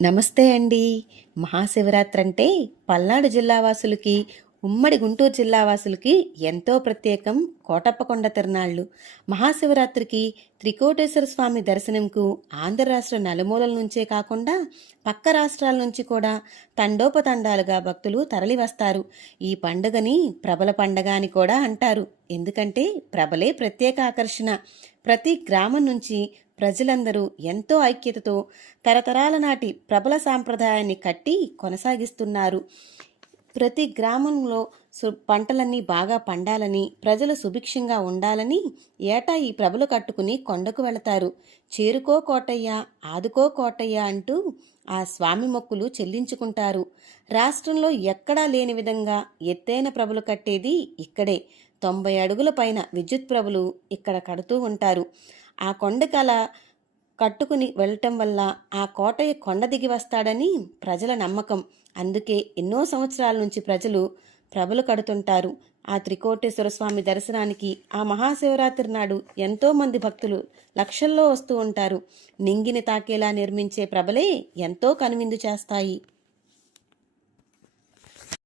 నమస్తే అండి. మహాశివరాత్రి అంటే పల్నాడు జిల్లా వాసులకి, ఉమ్మడి గుంటూరు జిల్లా వాసులకి ఎంతో ప్రత్యేకం. కోటప్పకొండ తిరునాళ్ళు. మహాశివరాత్రికి త్రికోటేశ్వర స్వామి దర్శనంకు ఆంధ్ర రాష్ట్ర నలుమూలల నుంచే కాకుండా పక్క రాష్ట్రాల నుంచి కూడా తండోపతండాలుగా భక్తులు తరలివస్తారు. ఈ పండుగని ప్రబల పండగ అని కూడా అంటారు. ఎందుకంటే ప్రబలే ప్రత్యేక ఆకర్షణ. ప్రతి గ్రామం నుంచి ప్రజలందరూ ఎంతో ఐక్యతతో తరతరాల నాటి ప్రబల సాంప్రదాయాన్ని కట్టి కొనసాగిస్తున్నారు. ప్రతి గ్రామంలో పంటలన్నీ బాగా పండాలని, ప్రజలు సుభిక్షంగా ఉండాలని ఏటా ఈ ప్రభలు కట్టుకుని కొండకు వెళతారు. చేరుకో కోటయ్య, ఆదుకో కోటయ్య అంటూ ఆ స్వామి మొక్కులు చెల్లించుకుంటారు. రాష్ట్రంలో ఎక్కడా లేని విధంగా ఎత్తైన ప్రభలు కట్టేది ఇక్కడే. 90 అడుగుల పైన విద్యుత్ ప్రభలు ఇక్కడ కడుతూ ఉంటారు. ఆ కొండకల కట్టుకుని వెళ్ళటం వల్ల ఆ కోటయ్య కొండ దిగి వస్తాడని ప్రజల నమ్మకం. అందుకే ఎన్నో సంవత్సరాల నుంచి ప్రజలు ప్రభలు కడుతుంటారు. ఆ త్రికోటేశ్వర స్వామి దర్శనానికి ఆ మహాశివరాత్రి నాడు ఎంతో మంది భక్తులు లక్షల్లో వస్తూ ఉంటారు. నింగిని తాకేలా నిర్మించే ప్రభలే ఎంతో కనువిందు చేస్తాయి.